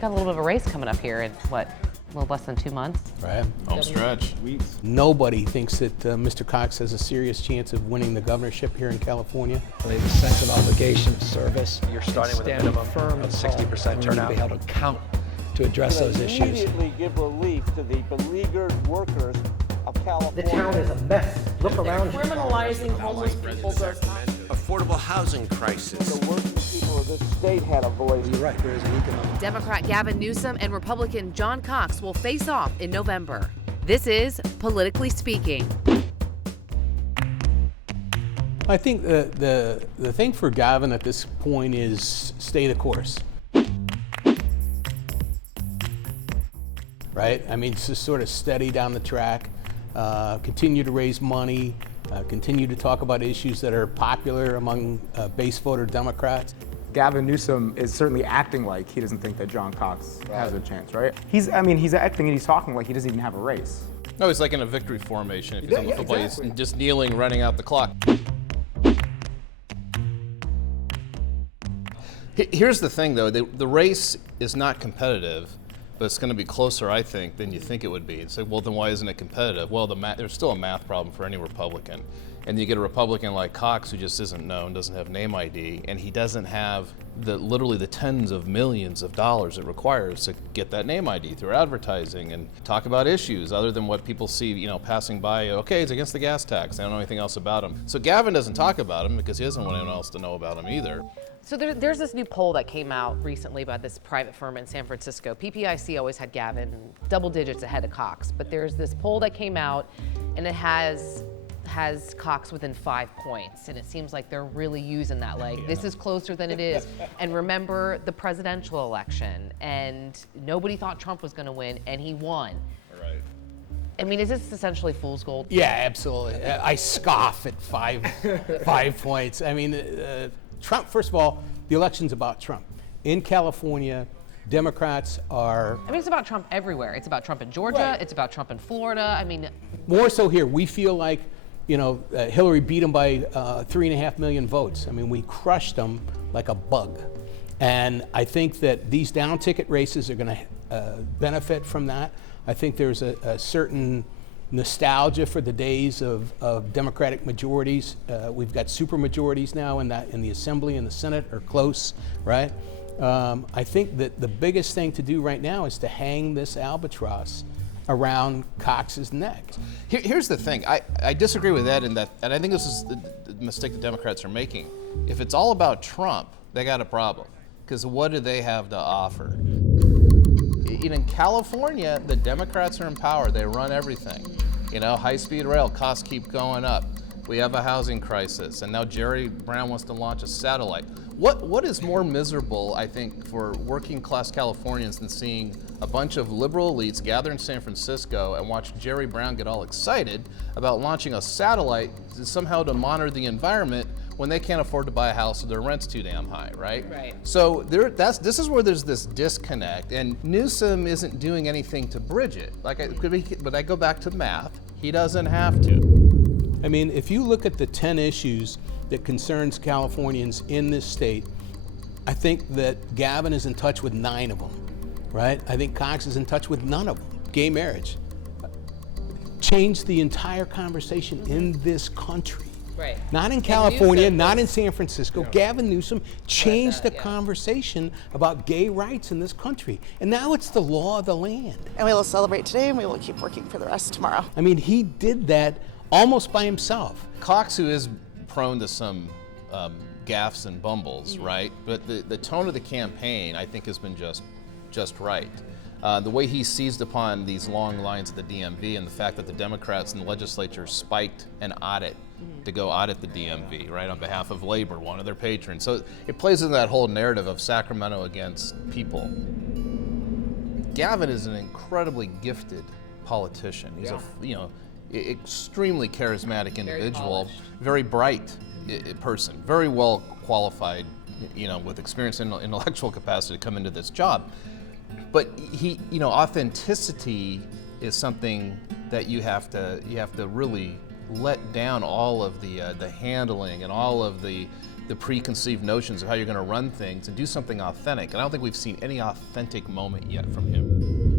got a little bit of a race coming up here in, what, a little less than 2 months? Right. Home stretch. Nobody thinks that Mr. Cox has a serious chance of winning the governorship here in California. They have a sense of obligation of service. You're starting with a minimum of 60% turnout. To be able to count to address those issues. Immediately give relief to the beleaguered workers of California. The town is a mess. Look around you. Criminalizing homeless people does not. Affordable housing crisis. The working people of this state had a voice. You're right, there is an economic. Democrat Gavin Newsom and Republican John Cox will face off in November. This is Politically Speaking. I think the thing for Gavin at this point is stay the course. Right? I mean, just sort of steady down the track, continue to raise money, continue to talk about issues that are popular among base voter Democrats. Gavin Newsom is certainly acting like he doesn't think that John Cox has a chance, right? He's acting and he's talking like he doesn't even have a race. No, he's like in a victory formation. If he's on the football, exactly. He's just kneeling, running out the clock. Here's the thing, though. The race is not competitive, but it's going to be closer, I think, than you think it would be. And say, well, then why isn't it competitive? Well, there's still a math problem for any Republican. And you get a Republican like Cox who just isn't known, doesn't have name ID, and he doesn't have literally the tens of millions of dollars it requires to get that name ID through advertising and talk about issues other than what people see, passing by. Okay, it's against the gas tax. They don't know anything else about him. So Gavin doesn't talk about him because he doesn't want anyone else to know about him either. So there's this new poll that came out recently by this private firm in San Francisco. PPIC always had Gavin double digits ahead of Cox, but there's this poll that came out and it has Cox within 5 points, and it seems like they're really using that, like, this is closer than it is. And remember the presidential election, and nobody thought Trump was gonna win, and he won. Right. I mean, is this essentially fool's gold? Yeah, absolutely. I scoff at 5 points. I mean, Trump, first of all, the election's about Trump. In California, Democrats are... I mean, it's about Trump everywhere. It's about Trump in Georgia, Right. It's about Trump in Florida. I mean... More so here. We feel like, Hillary beat him by 3.5 million votes. I mean, we crushed him like a bug. And I think that these down-ticket races are going to benefit from that. I think there's a certain nostalgia for the days of Democratic majorities. We've got super majorities now in the Assembly and the Senate are close, right? I think that the biggest thing to do right now is to hang this albatross around Cox's neck. Here's the thing. I disagree with Ed in that, and I think this is the mistake the Democrats are making. If it's all about Trump, they got a problem. Because what do they have to offer? In California, the Democrats are in power. They run everything. High-speed rail, costs keep going up. We have a housing crisis, and now Jerry Brown wants to launch a satellite. What is more miserable, I think, for working-class Californians than seeing a bunch of liberal elites gather in San Francisco and watch Jerry Brown get all excited about launching a satellite somehow to monitor the environment when they can't afford to buy a house or their rent's too damn high, right? Right. So this is where there's this disconnect, and Newsom isn't doing anything to bridge it. But I go back to math. He doesn't have to. I mean, if you look at the 10 issues that concerns Californians in this state, I think that Gavin is in touch with 9 of them, right? I think Cox is in touch with none of them. Gay marriage changed the entire conversation in this country. Right. Not in California, not in San Francisco. Gavin Newsom changed the conversation about gay rights in this country. And now it's the law of the land. And we will celebrate today and we will keep working for the rest tomorrow. I mean, he did that almost by himself. Cox, who is prone to some gaffes and bumbles, right? But the tone of the campaign, I think, has been just right. The way he seized upon these long lines at the DMV and the fact that the Democrats in the legislature spiked an audit to go audit the DMV, right, on behalf of labor, one of their patrons. So it plays into that whole narrative of Sacramento against people. Gavin is an incredibly gifted politician. He's extremely charismatic individual, very bright person, very well qualified, with experience and intellectual capacity to come into this job. But he, authenticity is something that you have to really let down all of the handling and all of the the preconceived notions of how you're going to run things and do something authentic. And I don't think we've seen any authentic moment yet from him.